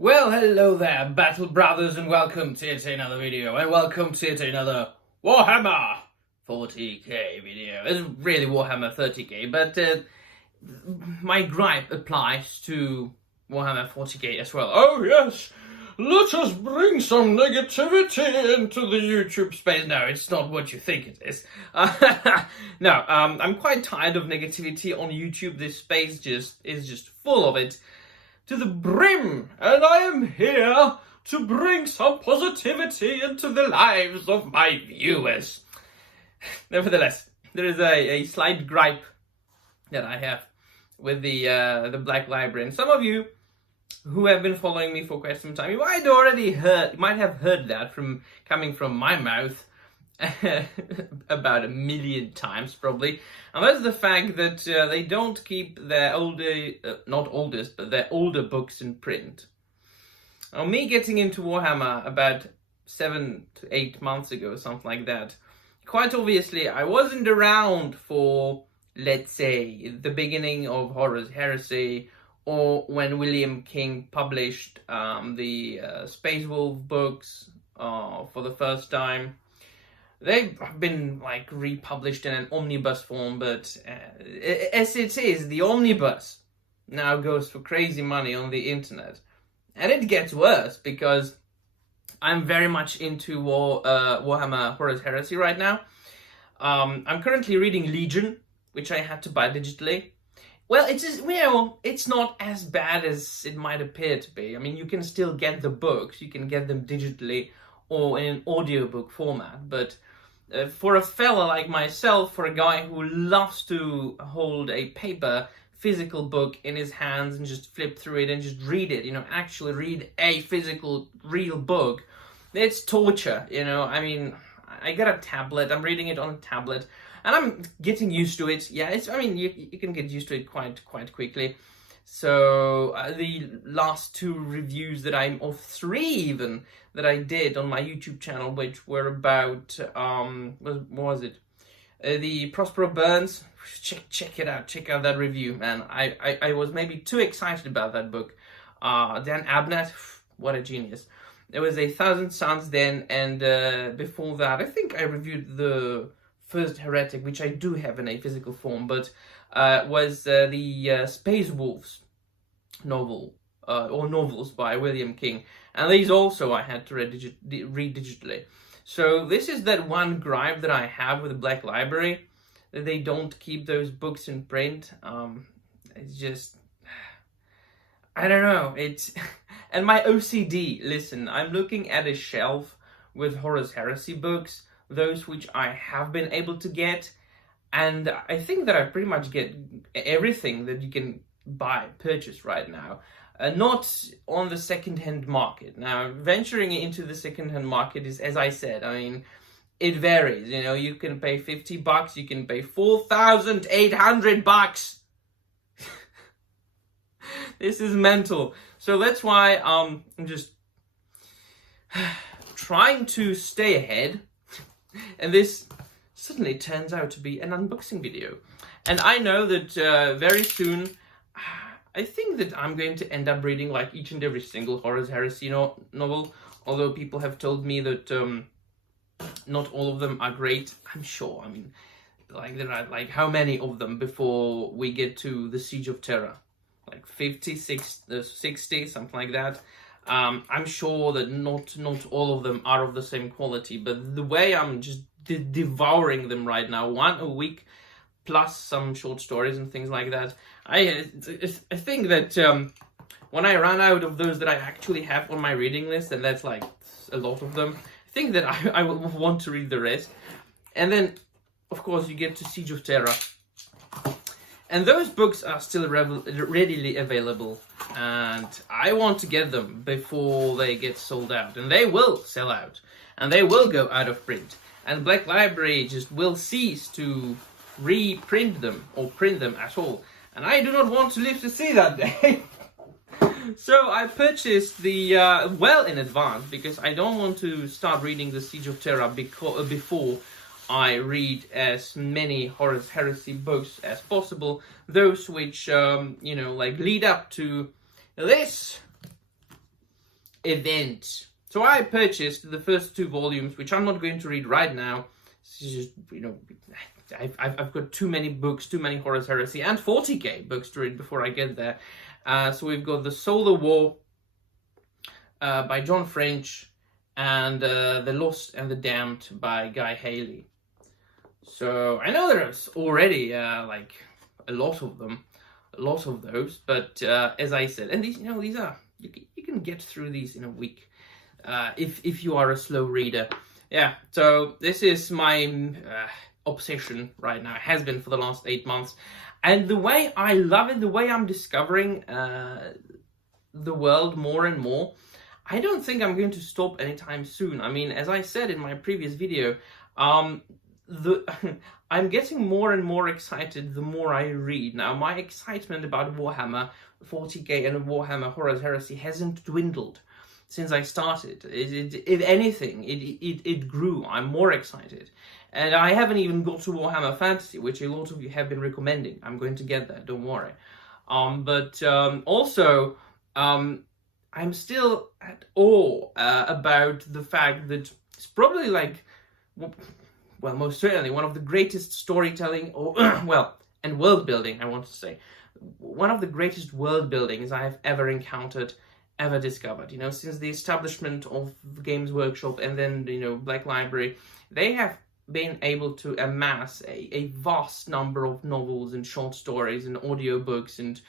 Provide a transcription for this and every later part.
Well, hello there, Battle Brothers, and welcome to yet another video, and welcome to yet another Warhammer 40k video. It's really Warhammer 30k, but my gripe applies to Warhammer 40k as well. Oh yes, let us bring some negativity into the YouTube space. No, it's not what you think it is. No, I'm quite tired of negativity on YouTube. This space is just full of it to the brim, and I am here to bring some positivity into the lives of my viewers. Nevertheless, there is a slight gripe that I have with the Black Library, and some of you who have been following me for quite some time, you might have heard that coming from my mouth about 1 million times probably, and that's the fact that they don't keep their their older books in print. Now, me getting into Warhammer about 7 to 8 months ago, something like that, quite obviously I wasn't around for, let's say, the beginning of Horus Heresy, or when William King published the Space Wolf books for the first time. They've been like republished in an omnibus form, but as it is, the omnibus now goes for crazy money on the internet. And it gets worse because I'm very much into Warhammer Horus Heresy right now. I'm currently reading Legion, which I had to buy digitally. Well, it's just, it's not as bad as it might appear to be. I mean, you can still get the books, you can get them digitally or in an audiobook format, but for a fella like myself, for a guy who loves to hold a paper, physical book in his hands and just flip through it and just read it, actually read a physical, real book, it's torture, I mean, I got a tablet, I'm reading it on a tablet, and I'm getting used to it. Yeah, you can get used to it quite quickly. So the last 2 reviews or 3 even, that I did on my YouTube channel, which were about, what was it? The Prospero Burns. Check it out. Check out that review, man. I was maybe too excited about that book. Dan Abnett, what a genius. There was 1,000 Suns then, and before that, I think I reviewed the First Heretic, which I do have in a physical form, but was the Space Wolves novel, or novels by William King. And these also I had to read digitally. So this is that one gripe that I have with the Black Library, that they don't keep those books in print. It's just, I don't know, and my OCD, listen, I'm looking at a shelf with Horus Heresy books, those which I have been able to and I think that I pretty much get everything that you can purchase right now. Not on the second-hand market. Now, venturing into the second-hand market is, as I said, I mean, it varies. You can pay $50, you can pay $4,800. This is mental. So that's why I'm just trying to stay ahead. And this suddenly turns out to be an unboxing video. And I know that very soon, I think that I'm going to end up reading like each and every single Horus Heresy novel, although people have told me that not all of them are great. I'm sure, I mean, like there are like how many of them before we get to the Siege of Terra? Like 50, 60, something like that. I'm sure that not all of them are of the same quality, but the way I'm just devouring them right now, 1 a week, plus some short stories and things like that, I think that when I run out of those that I actually have on my reading list, and that's like a lot of them, I think that I will want to read the rest. And then, of course, you get to Siege of Terra. And those books are still readily available, and I want to get them before they get sold out. And they will sell out, and they will go out of print. And Black Library just will cease to reprint them, or print them at all. And I do not want to live to see that day. So I purchased the, well in advance, because I don't want to start reading the Siege of Terra before I read as many Horus Heresy books as possible, those which, like lead up to this event. So I purchased the first 2 volumes, which I'm not going to read right now. It's just, you know, I've got too many books, too many Horus Heresy and 40k books to read before I get there. So we've got The Solar War by John French, and The Lost and the Damned by Guy Haley. So I know there's already like a lot of them, a lot of those, but as I said, and these, you know, these are, you can get through these in a week if you are a slow reader. Yeah, so this is my obsession right now. It has been for the last 8 months, and the way I love it, the way I'm discovering the world more and more, I don't think I'm going to stop anytime soon. I mean, as I said in my previous video, I'm getting more and more excited the more I read. Now, my excitement about Warhammer 40k and Warhammer Horus Heresy hasn't dwindled since I started. If anything, it grew. I'm more excited. And I haven't even got to Warhammer Fantasy, which a lot of you have been recommending. I'm going to get there, don't worry. Also, I'm still at awe about the fact that it's probably like, well, most certainly one of the greatest storytelling, or well, and world building, I want to say, one of the greatest world buildings I have ever encountered, ever discovered. You know, since the establishment of Games Workshop and then, you know, Black Library, they have been able to amass a vast number of novels and short stories and audiobooks and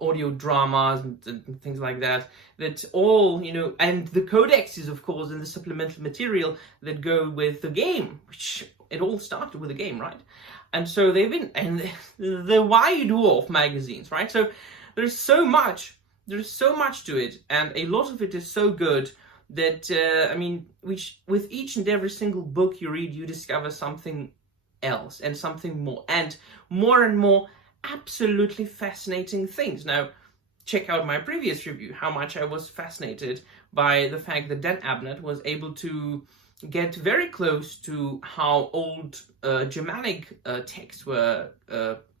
audio dramas and things like that, that all, you know, and the codexes, of course, and the supplemental material that go with the game, which it all started with the game, right? And so they've been, and the White Dwarf magazines, right? So there's so much to it, and a lot of it is so good that, I mean, which with each and every single book you read, you discover something else and something more and more absolutely fascinating things. Now, check out my previous review, how much I was fascinated by the fact that Dan Abnett was able to get very close to how old Germanic texts were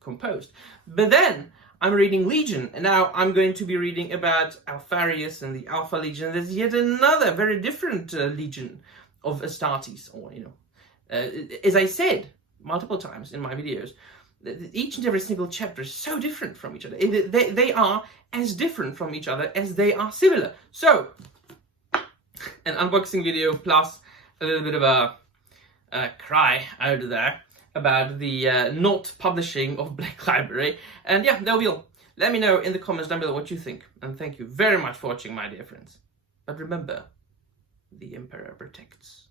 composed. But then I'm reading Legion, and now I'm going to be reading about Alpharius and the Alpha Legion. There's yet another very different Legion of Astartes, or, you know, as I said multiple times in my videos, each and every single chapter is so different from each other. They are as different from each other as they are similar. So, an unboxing video plus a little bit of a cry out there about the not publishing of Black Library. And yeah, that'll be all. Let me know in the comments down below what you think. And thank you very much for watching, my dear friends. But remember, the Emperor protects.